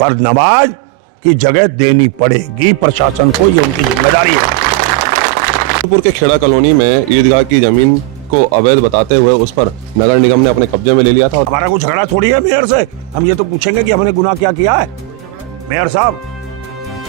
पर नमाज की जगह देनी पड़ेगी प्रशासन को, ये उनकी जिम्मेदारी है। जबलपुर के खेड़ा कॉलोनी में ईदगाह की जमीन को अवैध बताते हुए उस पर नगर निगम ने अपने कब्जे में ले लिया था। हमारा कोई झगड़ा थोड़ी है मेयर से, हम ये तो पूछेंगे कि हमने गुनाह क्या किया है। मेयर साहब,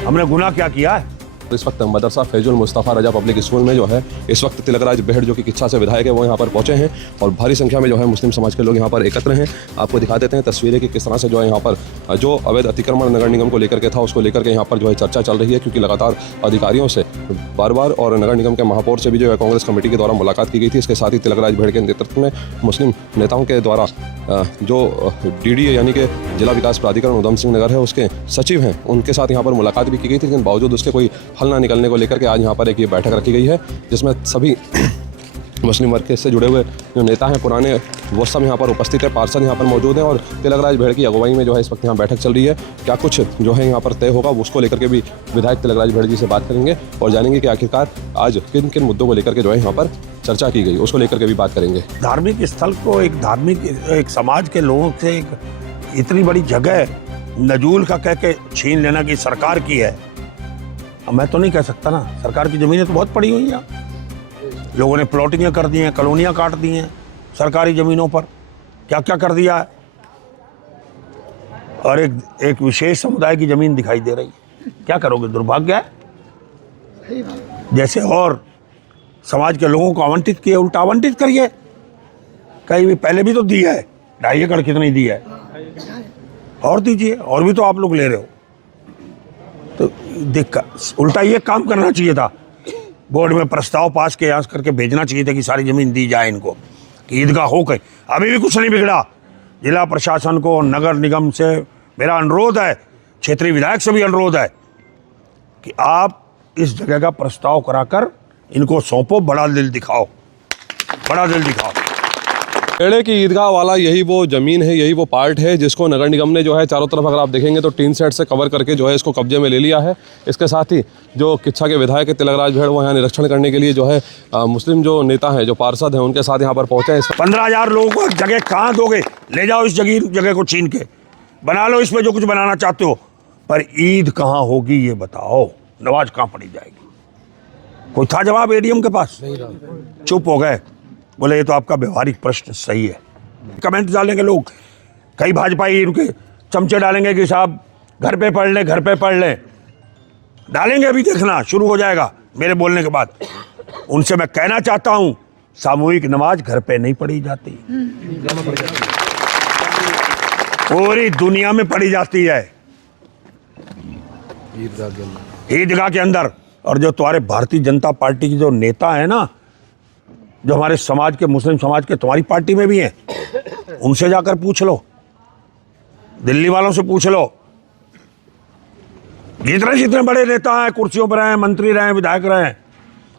हमने गुनाह क्या किया है? इस वक्त मदरसा फैजुल मुस्तफ़ा रजा पब्लिक स्कूल में जो है इस वक्त तिलकराज बेहड़ जो कि किच्छा से विधायक है वो यहाँ पर पहुंचे हैं और भारी संख्या में जो है मुस्लिम समाज के लोग यहाँ पर एकत्र हैं। आपको दिखा देते हैं तस्वीरें कि किस तरह से जो है यहाँ पर जो अवैध अतिक्रमण नगर निगम को लेकर के था उसको लेकर के यहाँ पर जो है चर्चा चल रही है, क्योंकि लगातार अधिकारियों से बार बार और नगर निगम के महापौर से भी जो है कांग्रेस कमेटी के द्वारा मुलाकात की गई थी। इसके साथ ही तिलकराज बेहड़ के नेतृत्व में मुस्लिम नेताओं के द्वारा जो DDA यानी कि जिला विकास प्राधिकरण उधम सिंह नगर है उसके सचिव हैं उनके साथ यहाँ पर मुलाकात भी की गई थी, लेकिन बावजूद उसके कोई हल ना निकलने को लेकर के आज यहाँ पर एक ये बैठक रखी गई है जिसमें सभी मुस्लिम वर्ग से जुड़े हुए जो नेता हैं पुराने वो सब यहाँ पर उपस्थित है, पार्षद यहाँ पर मौजूद हैं और तिलकराज बेहड़ की अगुवाई में जो है इस वक्त यहाँ बैठक चल रही है। क्या कुछ जो है यहाँ पर तय होगा उसको लेकर के भी विधायक तिलकराज बेहड़ जी से बात करेंगे और जानेंगे कि आखिरकार आज किन किन मुद्दों को लेकर के जो है यहाँ पर चर्चा की गई उसको लेकर के भी बात करेंगे। धार्मिक स्थल को एक समाज के लोगों से एक इतनी बड़ी जगह नजूल का कह के छीन लेना कि सरकार की है, अब मैं तो नहीं कह सकता ना। सरकार की जमीनें तो बहुत पड़ी हुई हैं, लोगों ने प्लॉटिंगें कर दी हैं, कॉलोनियां काट दी हैं सरकारी जमीनों पर, क्या क्या कर दिया है। और एक विशेष समुदाय की जमीन दिखाई दे रही है, क्या करोगे? दुर्भाग्य है। जैसे और समाज के लोगों को आवंटित किए उल्टा आवंटित करिए। कहीं भी पहले भी तो दिया है, 2.5 एकड़ कितनी दी है, और दीजिए, और भी तो आप लोग ले रहे हो। तो देख उल्टा ये काम करना चाहिए था, बोर्ड में प्रस्ताव पास के यहाँ करके भेजना चाहिए था कि सारी जमीन दी जाए इनको, कि ईदगाह हो गई। अभी भी कुछ नहीं बिगड़ा। जिला प्रशासन को, नगर निगम से मेरा अनुरोध है, क्षेत्रीय विधायक से भी अनुरोध है कि आप इस जगह का प्रस्ताव कराकर इनको सौंपो, बड़ा दिल दिखाओ, बड़ा दिल दिखाओ। खेड़े की ईदगाह वाला यही वो जमीन है, यही वो पार्ट है जिसको नगर निगम ने जो है चारों तरफ अगर आप देखेंगे तो टीन सेट से कवर करके जो है इसको कब्जे में ले लिया है। इसके साथ ही जो किच्छा के विधायक तिलकराज बेहड़ वो यहाँ निरीक्षण करने के लिए जो है मुस्लिम जो नेता हैं, जो पार्षद हैं, उनके साथ यहाँ पर पहुँचे हैं। 15,000 लोगों को जगह कहाँ दोगे? ले जाओ इस जगह को छीन के, बना लो इसमें जो कुछ बनाना चाहते हो, पर ईद कहाँ होगी ये बताओ, नमाज कहाँ पढ़ी जाएगी? कोई था जवाब ADM के पास? चुप हो गए, बोले ये तो आपका व्यवहारिक प्रश्न सही है। कमेंट डालेंगे लोग, कई भाजपाई उनके चमचे डालेंगे कि साहब घर पे पढ़ लें, घर पे पढ़ लें, डालेंगे। अभी देखना शुरू हो जाएगा मेरे बोलने के बाद। उनसे मैं कहना चाहता हूं, सामूहिक नमाज घर पे नहीं पढ़ी जाती, पूरी दुनिया में पढ़ी जाती है, ईदगाह के अंदर। और जो तुम्हारे भारतीय जनता पार्टी की जो नेता है ना, जो हमारे समाज के, मुस्लिम समाज के, तुम्हारी पार्टी में भी हैं, उनसे जाकर पूछ लो, दिल्ली वालों से पूछ लो, जितने बड़े नेता हैं, कुर्सियों पर हैं, मंत्री रहे, विधायक रहे,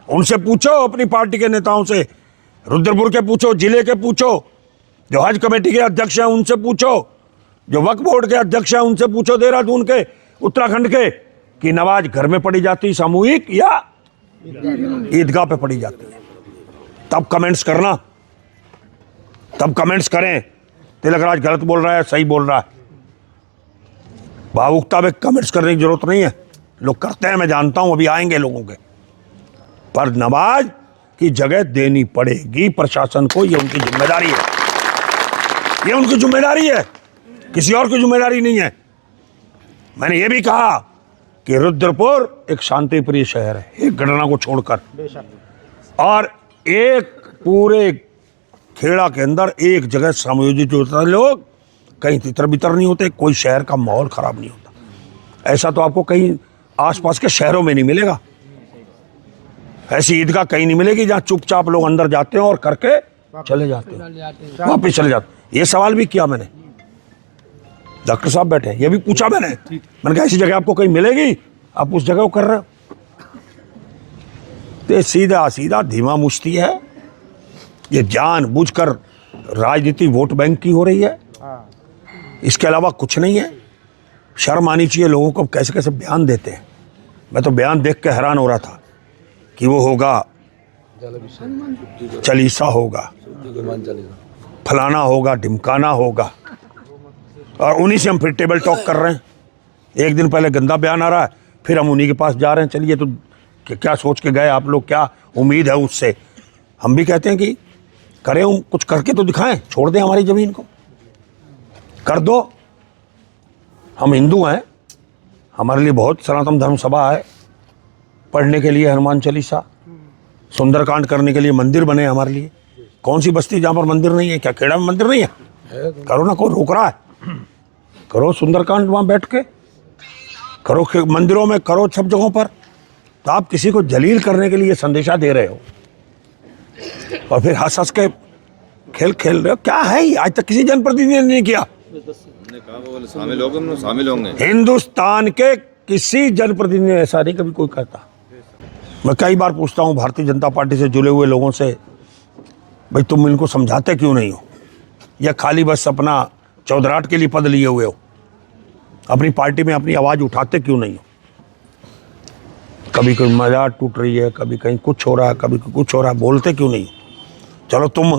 उनसे पूछो, अपनी पार्टी के नेताओं से, रुद्रपुर के पूछो, जिले के पूछो, जो हज कमेटी के अध्यक्ष हैं उनसे पूछो, जो वक्फ बोर्ड के अध्यक्ष हैं उनसे पूछो, देहरादून के, उत्तराखंड के, कि नमाज घर में पढ़ी जाती सामूहिक या ईदगाह पे पढ़ी जाती है। तब कमेंट्स करना, तब कमेंट्स करें तिलकराज गलत बोल रहा है, सही बोल रहा है। भावुकता में कमेंट्स करने की जरूरत नहीं है, लोग करते हैं, मैं जानता हूं, अभी आएंगे लोगों के। पर नमाज की जगह देनी पड़ेगी प्रशासन को, ये उनकी जिम्मेदारी है, ये उनकी जिम्मेदारी है, किसी और की जिम्मेदारी नहीं है। मैंने ये भी कहा कि रुद्रपुर एक शांति प्रिय शहर है, एक घटना को छोड़कर, और एक पूरे खेड़ा के अंदर एक जगह समायोजित होता है, लोग कहीं तितर बितर नहीं होते, कोई शहर का माहौल खराब नहीं होता। ऐसा तो आपको कहीं आसपास के शहरों में नहीं मिलेगा। ऐसी ईदगाह कहीं नहीं मिलेगी जहां चुपचाप लोग अंदर जाते हैं और करके चले जाते हैं, वापिस चले जाते हैं। ये सवाल भी किया मैंने, डॉक्टर साहब बैठे हैं, ये भी पूछा मैंने कहा ऐसी जगह आपको कहीं मिलेगी, आप उस जगह को कर रहे हो? तो सीधा सीधा धीमा मुश्ती है, ये जानबूझकर राजनीति वोट बैंक की हो रही है, इसके अलावा कुछ नहीं है। शर्म आनी चाहिए लोगों को, कैसे कैसे बयान देते हैं। मैं तो बयान देख के हैरान हो रहा था कि वो होगा, चालीसा होगा, फलाना होगा, ढिमकाना होगा, और उन्हीं से हम फिर टेबल टॉक कर रहे हैं। एक दिन पहले गंदा बयान आ रहा है, फिर हम उन्हीं के पास जा रहे हैं। चलिए, तो क्या सोच के गए आप लोग, क्या उम्मीद है उससे? हम भी कहते हैं कि करें, कुछ करके तो दिखाएं, छोड़ दें हमारी ज़मीन को, कर दो। हम हिंदू हैं, हमारे लिए बहुत सनातन धर्म सभा है, पढ़ने के लिए हनुमान चालीसा, सुंदरकांड करने के लिए मंदिर बने हमारे लिए। कौन सी बस्ती जहाँ पर मंदिर नहीं है? क्या खेड़ा में मंदिर नहीं है? करो ना, कोई रोक रहा है? करो सुंदरकांड वहाँ बैठ के, करो मंदिरों में, करो सब जगहों पर। तो आप किसी को जलील करने के लिए संदेशा दे रहे हो और फिर हंस हंस के खेल खेल रहे हो। क्या है ये? आज तक किसी जनप्रतिनिधि ने नहीं किया। शामिल होंगे। हिंदुस्तान के किसी जनप्रतिनिधि ने ऐसा नहीं कभी कोई कहता। मैं कई बार पूछता हूँ भारतीय जनता पार्टी से जुड़े हुए लोगों से, भाई तुम इनको समझाते क्यों नहीं हो, या खाली बस अपना चौधराट के लिए पद लिए हुए हो? अपनी पार्टी में अपनी आवाज़ उठाते क्यों नहीं हो? कभी कोई मजाक टूट रही है, कभी कहीं कुछ हो रहा है, कभी कुछ हो रहा है, बोलते क्यों नहीं हो? चलो, तुम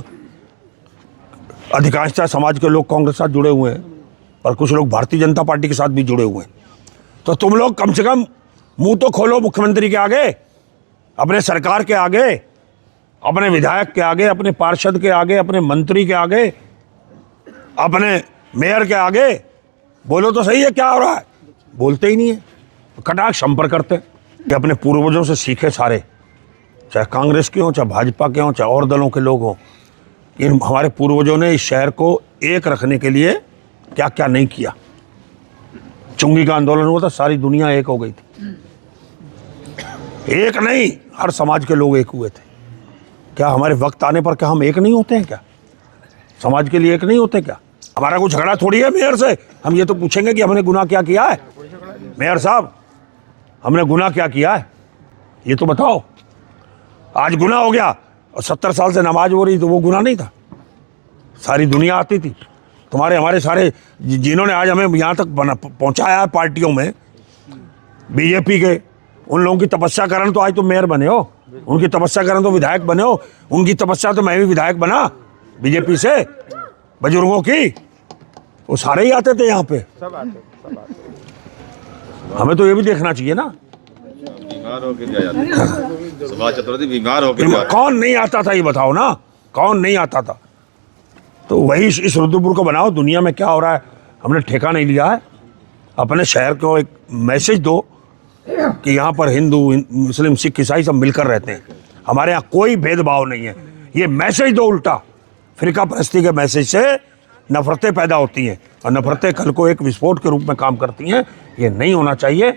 अधिकांशतः समाज के लोग कांग्रेस के साथ जुड़े हुए हैं, पर कुछ लोग भारतीय जनता पार्टी के साथ भी जुड़े हुए हैं। तो तुम लोग कम से कम मुंह तो खोलो मुख्यमंत्री के आगे, अपने सरकार के आगे, अपने विधायक के आगे, अपने पार्षद के आगे, अपने मंत्री के आगे, अपने मेयर के आगे। बोलो तो सही है क्या हो रहा है? बोलते ही नहीं है, कटाक्ष हम पर करते हैं। कि अपने पूर्वजों से सीखे सारे, चाहे कांग्रेस के हों, चाहे भाजपा के हों, चाहे और दलों के लोग हों, इन हमारे पूर्वजों ने इस शहर को एक रखने के लिए क्या क्या नहीं किया। चुंगी का आंदोलन हुआ था, सारी दुनिया एक हो गई थी। एक नहीं, हर समाज के लोग एक हुए थे। क्या हमारे वक्त आने पर क्या हम एक नहीं होते हैं? क्या समाज के लिए एक नहीं होते? क्या हमारा कुछ झगड़ा थोड़ी है मेयर से? हम ये तो पूछेंगे कि हमने गुनाह क्या किया है। मेयर साहब, हमने गुनाह क्या किया है, ये तो बताओ। आज गुनाह हो गया और 70 साल से नमाज हो रही, तो वो गुनाह नहीं था? सारी दुनिया आती थी। तुम्हारे हमारे सारे जिन्होंने आज हमें यहाँ तक पहुँचाया है पार्टियों में, बीजेपी के, उन लोगों की तपस्या कारण तो आज तुम मेयर बने हो, उनकी तपस्या कारण तो विधायक बने हो। उनकी तपस्या तो मैं भी विधायक बना बीजेपी से, बुजुर्गों की। वो सारे ही आते थे यहाँ पे। हमें तो ये भी देखना चाहिए ना। बीमार होके क्या जाते? सुभाष चतुर्थी बीमार होके कौन नहीं आता था, ये बताओ ना, कौन नहीं आता था? तो वही इस रुद्रपुर को बनाओ। दुनिया में क्या हो रहा है हमने ठेका नहीं लिया है। अपने शहर को एक मैसेज दो कि यहाँ पर हिंदू, मुस्लिम, सिख, ईसाई सब मिलकर रहते हैं, हमारे यहाँ कोई भेदभाव नहीं है। ये मैसेज दो। उल्टा फिरका परस्ती के मैसेज से नफरतें पैदा होती हैं और नफरतें कल को एक विस्फोट के रूप में काम करती हैं। ये नहीं होना चाहिए।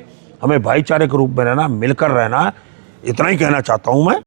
हमें भाईचारे के रूप में रहना, मिलकर रहना है। इतना ही कहना चाहता हूँ मैं।